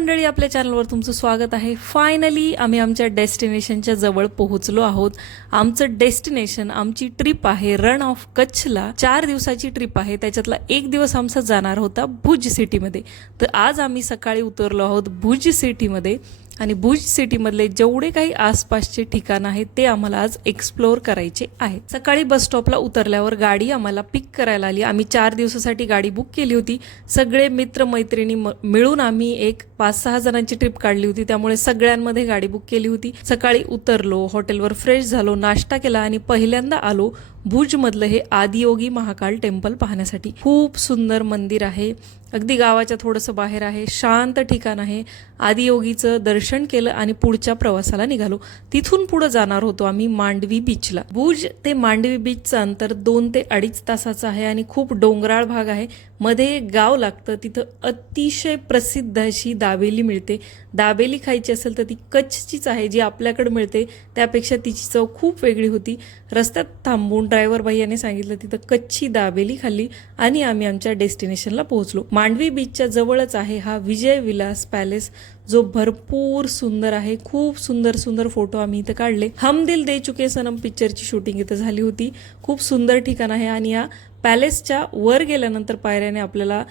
मंडळी, आपल्या चॅनलवर तुमचं स्वागत आहे. फायनली आम्ही आमच्या डेस्टिनेशनच्या जवळ पोहोचलो आहोत. आमचं डेस्टिनेशन, आमची ट्रिप आहे रण ऑफ कच्छला. 4 दिवसाची ट्रिप आहे. त्याच्यातला 1 दिवस आमचा जाणार होता भुज सिटीमध्ये. तर आज आम्ही सकाळी उतरलो आहोत भुज सिटीमध्ये आणि भुज सिटीमधले जेवढे काही आसपासचे ठिकाण आहेत ते आम्हाला आज एक्सप्लोअर करायचे आहेत. सकाळी बस स्टॉपला उतरल्यावर गाडी आम्हाला पिक करायला आली. आम्ही 4 दिवसासाठी गाडी बुक केली होती. सगळे मित्र मैत्रिणी मिळून आम्ही एक 5-6 जणांची ट्रिप काढली होती. त्यामुळे सगळ्यांमध्ये गाडी बुक केली होती. सकाळी उतरलो, हॉटेलवर फ्रेश झालो, नाश्ता केला आणि पहिल्यांदा आलो भुजमधलं हे आदियोगी महाकाल टेम्पल पाहण्यासाठी. खूप सुंदर मंदिर आहे. अगदी गावाच्या थोडंसं बाहेर आहे. शांत ठिकाण आहे. आदियोगीचं दर्शन केलं आणि पुढच्या प्रवासाला निघालो. तिथून पुढे जाणार होतो आम्ही मांडवी बीचला. भुज ते मांडवी बीचचं अंतर 2 ते 2.5 तासाचं आहे आणि खूप डोंगराळ भाग आहे. मध्ये गाव लागतं. तिथं अतिशय प्रसिद्ध अशी दाबेली मिळते. दाबेली खायची असेल तर ती कच्छचीच आहे. जी आपल्याकडे मिळते त्यापेक्षा तिची चव खूप वेगळी होती. रस्त्यात थांबून ड्रायव्हर भैयाने सांगितलं तिथं कच्छी दाबेली खाल्ली आणि आम्ही आमच्या डेस्टिनेशनला पोहोचलो. मांडवी बीचच्या जवळच आहे हा विजय विलास पॅलेस, जो भरपूर सुंदर आहे. खूप सुंदर सुंदर फोटो आम्ही इथं काढले. हम दिल दे चुके सनम पिक्चरची शूटिंग इथं झाली होती. खूप सुंदर ठिकाण आहे आणि या पॅलेसच्या वर गेल्यानंतर पायऱ्याने आपल्याला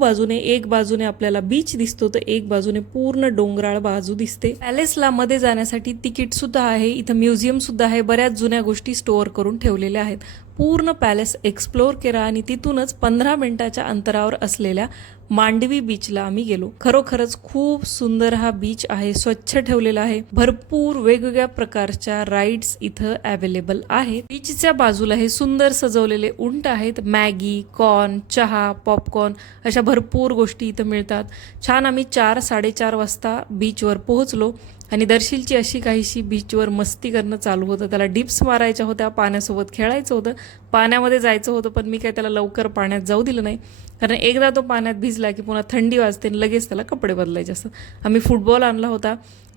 बाजूने, एक बाजूने आपल्याला बीच दिसतो तर एक बाजूने पूर्ण डोंगराळ बाजू दिसते. पॅलेसला मध्ये जाण्यासाठी तिकीट सुद्धा आहे. इथं म्युझियम सुद्धा आहे. बऱ्याच जुन्या गोष्टी स्टोअर करून ठेवलेल्या आहेत. पूर्ण पॅलेस एक्सप्लोअर केला आणि तिथूनच 15 मिनिटाच्या अंतरावर असलेल्या मांडवी बीचला आम्ही गेलो. खरोखरच खूप सुंदर हा बीच आहे. स्वच्छ ठेवलेला आहे. भरपूर वेगवेगळ्या प्रकारच्या राईड्स इथं अवेलेबल आहेत. बीचच्या बाजूला हे सुंदर सजवलेले उंट आहेत. मॅगी, कॉर्न, चहा, पॉपकॉर्न अशा भरपूर गोष्टी इथं मिळतात. छान आम्ही 4-4:30 वाजता बीचवर पोहोचलो आणि दर्शीलची अशी काहीशी बीचवर मस्ती करणं चालू होतं. त्याला डिप्स मारायच्या होत्या, पाण्यासोबत खेळायचं होतं, पाण्यामध्ये जायचं होतं. पण मी काय त्याला लवकर पाण्यात जाऊ दिलं नाही, कारण एकदा तो पाण्यात भिजला की पुन्हा थंडी वाजते आणि लगेच त्याला कपडे बदलायचे असतात. आम्ही फुटबॉल आणला होता.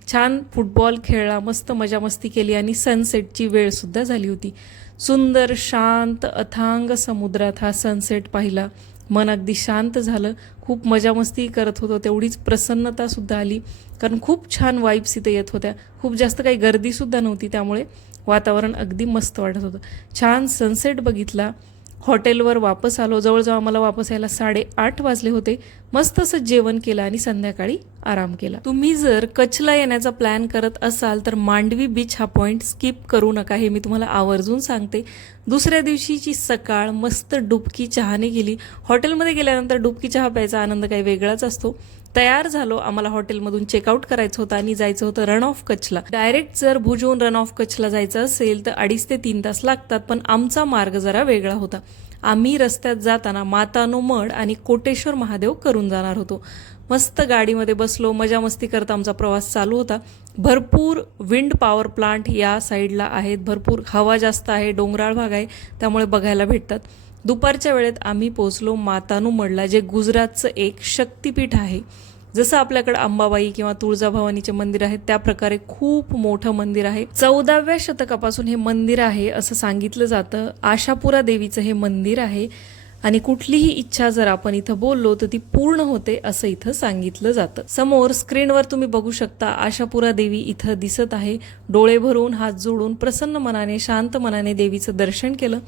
छान फुटबॉल खेळला, मस्त मजा मस्ती केली आणि सनसेटची वेळसुद्धा झाली होती. सुंदर शांत अथांग समुद्रात हा सनसेट पाहिला. मन अगदी शांत झालं. खूप मजा मस्ती करत होतो, तेवढीच प्रसन्नतासुद्धा आली, कारण खूप छान वाईब्स इथे येत होत्या. खूप जास्त काही गर्दीसुद्धा नव्हती, त्यामुळे वातावरण अगदी मस्त वाटत होतं. छान सनसेट बघितला. हॉटेलवर वापस आलो. जवळजवळ आम्हाला वापस यायला 8:30 वाजले होते. मस्त असं जेवण केलं आणि संध्याकाळी आराम केला. तुम्ही जर कच्छला येण्याचा प्लॅन करत असाल तर मांडवी बीच हा पॉईंट स्किप करू नका, हे मी तुम्हाला आवर्जून सांगते. दुसऱ्या दिवशीची सकाळ मस्त डुबकी चहाने गेली. हॉटेलमध्ये गेल्यानंतर डुबकी चहा प्यायचा आनंद काही वेगळाच असतो. तयार झालो. आम्हाला हॉटेलमधून चेकआउट करायचं होतं आणि जायचं होतं रण ऑफ कच्छला. डायरेक्ट जर भुजहून रण ऑफ कच्छला जायचं असेल तर 2.5 ते 3 तास लागतात, पण आमचा मार्ग जरा वेगळा होता. आम्ही रस्त्यात जाताना मातानो मड आणि कोटेश्वर महादेव करून जाणार होतो. मस्त गाडीमध्ये बसलो, मजा मस्ती करत आमचा प्रवास चालू होता. भरपूर विंड पॉवर प्लांट या साईडला आहेत. भरपूर हवा जास्त आहे, डोंगराळ भाग आहे, त्यामुळे बघायला भेटतात. दुपारच्या वेळेत आम्ही पोहोचलो मातानो मडला, जे गुजरातचं एक शक्तिपीठ आहे. जसं आपल्याकडे अंबाबाई किंवा तुळजाभवानीचे मंदिर आहेत त्या प्रकारे खूप मोठं मंदिर आहे. 14व्या शतकापासून हे मंदिर आहे असं सांगितलं जातं. आशापुरा देवीचं हे मंदिर आहे आणि कुठलीही इच्छा जर आपण इथं बोललो तर ती पूर्ण होते असं इथं सांगितलं जातं. समोर स्क्रीनवर तुम्ही बघू शकता आशापुरा देवी इथं दिसत आहे. डोळे भरून, हात जोडून, प्रसन्न मनाने, शांत मनाने देवीचं दर्शन केलं.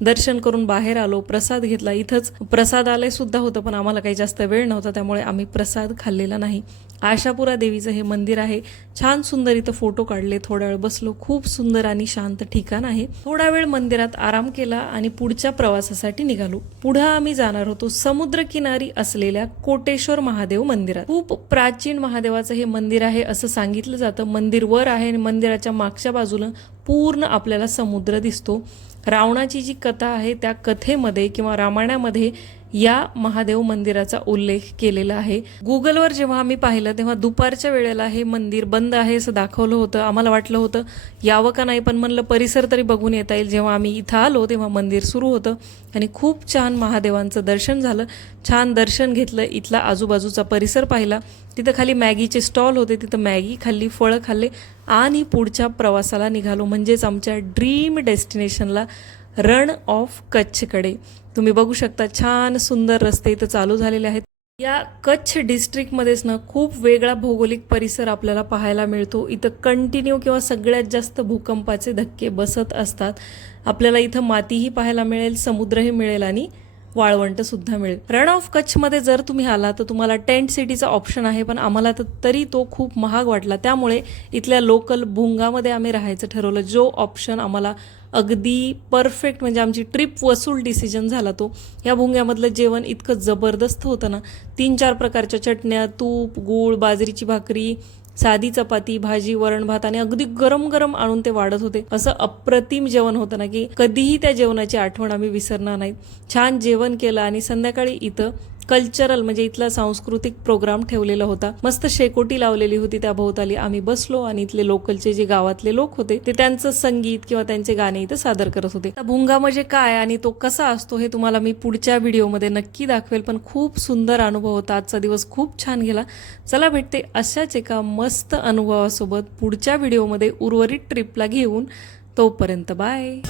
दर्शन करून बाहेर आलो. प्रसाद घेतला. इथंच प्रसादालय सुद्धा होतं, पण आम्हाला काही जास्त वेळ नव्हता त्यामुळे आम्ही प्रसाद खाल्लेला नाही. आशापुरा देवीचं हे मंदिर आहे. छान सुंदर इथं फोटो काढले. थोडा वेळ बसलो. खूप सुंदर आणि शांत ठिकाण आहे. थोडा वेळ मंदिरात आराम केला आणि पुढच्या प्रवासासाठी निघालो. पुढे आम्ही जाणार होतो समुद्रकिनारी असलेल्या कोटेश्वर महादेव मंदिरात. खूप प्राचीन महादेवाचं हे मंदिर आहे असं सांगितलं जातं. मंदिर वर आहे आणि मंदिराच्या मागच्या बाजूला पूर्ण आपल्याला समुद्र दिसतो. रावणाची जी कथा आहे त्या कथेमध्ये किंवा रामायणामध्ये या महादेव मंदिराचा उल्लेख केलेला आहे. गुगलवर जेव्हा आम्ही पाहिलं तेव्हा दुपारच्या वेळेला हे मंदिर बंद आहे असं दाखवलं होतं. आम्हाला वाटलं होतं यावं का नाही, पण म्हणलं परिसर तरी बघून येता येईल. जेव्हा आम्ही इथं आलो तेव्हा मंदिर सुरू होतं आणि खूप छान महादेवांचं दर्शन झालं. छान दर्शन घेतलं. इथला आजूबाजूचा परिसर पाहिला. तिथं खाली मॅगीचे स्टॉल होते. तिथं मॅगी खाल्ली, फळं खाल्ले आणि पुढच्या प्रवासाला निघालो, म्हणजेच आमच्या ड्रीम डेस्टिनेशनला रण ऑफ कच्छकडे. तुम्ही बघू शकता छान सुंदर रस्ते इथं चालू झालेले आहेत. या कच्छ डिस्ट्रिक्टमध्येच ना खूप वेगळा भौगोलिक परिसर आपल्याला पाहायला मिळतो. इथं कंटिन्यू किंवा सगळ्यात जास्त भूकंपाचे धक्के बसत असतात. आपल्याला इथं मातीही पाहायला मिळेल, समुद्रही मिळेल आणि वाळवंट सुद्धा मिळेल. रण ऑफ कच्छमध्ये जर तुम्ही आला तर तुम्हाला टेंट सिटीचा ऑप्शन आहे, पण आम्हाला तरी तो खूप महाग वाटला. त्यामुळे इथल्या लोकल भुंगामध्ये आम्ही राहायचं ठरवलं. जो ऑप्शन आम्हाला अगदी परफेक्ट, म्हणजे आमची ट्रिप वसूल डिसिजन झाला तो. या भुंग्यामधलं जेवण इतकं जबरदस्त होतं ना. 3-4 प्रकारच्या चटण्या, तूप, गूळ, बाजरीची भाकरी, साधी चपाती, भाजी, वरण भात आणि अगदी गरम गरम आणून ते वाढत होते. असं अप्रतिम जेवण होतं ना की कधीही त्या जेवणाची आठवण आम्ही विसरणार नाही. छान जेवण केलं आणि संध्याकाळी इथं कल्चरल म्हणजे इथला सांस्कृतिक प्रोग्राम ठेवलेला होता. मस्त शेकोटी लावलेली होती त्या भोवताली. आम्ही बसलो आणि इथले लोकलचे जे गावातले लोक होते ते त्यांचं संगीत किंवा त्यांचे गाणे इथं सादर करत होते. भुंगा म्हणजे काय आणि तो कसा असतो हे तुम्हाला मी पुढच्या व्हिडिओमध्ये नक्की दाखवेल. पण खूप सुंदर अनुभव होता. आजचा दिवस खूप छान गेला. चला भेटते अशाच एका मस्त अनुभवासोबत पुढच्या व्हिडिओमध्ये उर्वरित ट्रिपला घेऊन. तोपर्यंत बाय.